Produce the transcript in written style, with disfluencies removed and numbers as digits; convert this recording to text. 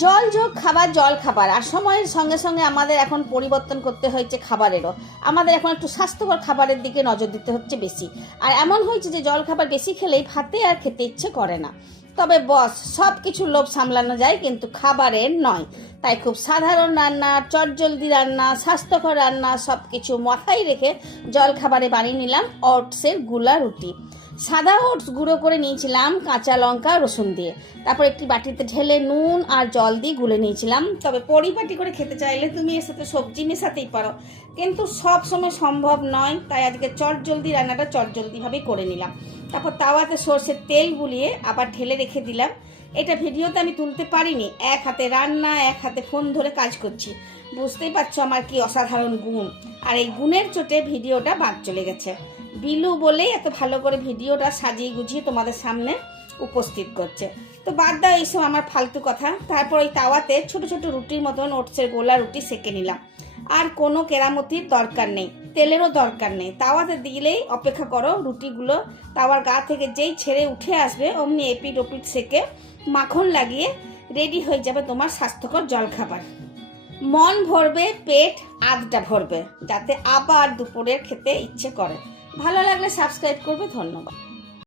জল যোগ খাবার জল খাবার। আর সময়ের সঙ্গে সঙ্গে আমাদের এখন পরিবর্তন করতে হয়েছে খাবারেরও। আমাদের এখন একটু স্বাস্থ্যকর খাবারের দিকে নজর দিতে হচ্ছে বেশি। আর এমন হয়েছে যে জল খাবার বেশি খেলেই ভাতে আর খেতে ইচ্ছে করে না। তবে বস, সব কিছু লোভ সামলানো যায়, কিন্তু খাবারের নয়। তাই খুব সাধারণ রান্না, চটজলদি রান্না, স্বাস্থ্যকর রান্না সব কিছু মাথায় রেখে জল খাবারে বানিয়ে নিলাম ওটসের গুলা রুটি। সাদা ওটস গুঁড়ো করে নিয়েছিলাম কাঁচা লঙ্কা রসুন দিয়ে। তারপর একটি বাটিতে ঢেলে নুন আর জল দিয়ে গুলে নিয়েছিলাম। তবে পরিপাটি করে খেতে চাইলে তুমি এর সাথে সবজি মেশাতেই পারো, কিন্তু সব সময় সম্ভব নয়। তাই আজকে চটজলদি রান্নাটা চটজলদিভাবেই করে নিলাম। তারপর তাওয়াতে সর্ষের তেল বুলিয়ে আবার ঢেলে রেখে দিলাম। এটা ভিডিওতে আমি তুলতে পারিনি, এক হাতে রান্না এক হাতে ফোন ধরে কাজ করছি। বুঝতেই পারছো আমার কি অসাধারণ গুণ। আর এই গুণের চোটে ভিডিওটা বাদ চলে গেছে। বিলু বলেই এত ভালো করে ভিডিওটা সাজিয়ে গুছিয়ে তোমাদের সামনে উপস্থিত করছে। তো বাদ দাও এইসব আমার ফালতু কথা। তারপর ওই তাওয়াতে ছোট ছোট রুটির মতন ওটসের গোলা রুটি সেঁকে নিলাম। আর কোনো কেরামতির দরকার নেই, তেলেরও দরকার নেই। তাওয়াতে দিলেই অপেক্ষা করো, রুটিগুলো তাওয়ার গা থেকে যেই ছেড়ে উঠে আসবে অমনি এপিট ওপিট সেঁকে মাখন লাগিয়ে রেডি হয়ে যাবে তোমার স্বাস্থ্যকর জলখাবার। মন ভরবে, পেট আধটা ভরবে, যাতে আবার দুপুরের খেতে ইচ্ছে করে। ভালো লাগলে সাবস্ক্রাইব করবে। ধন্যবাদ।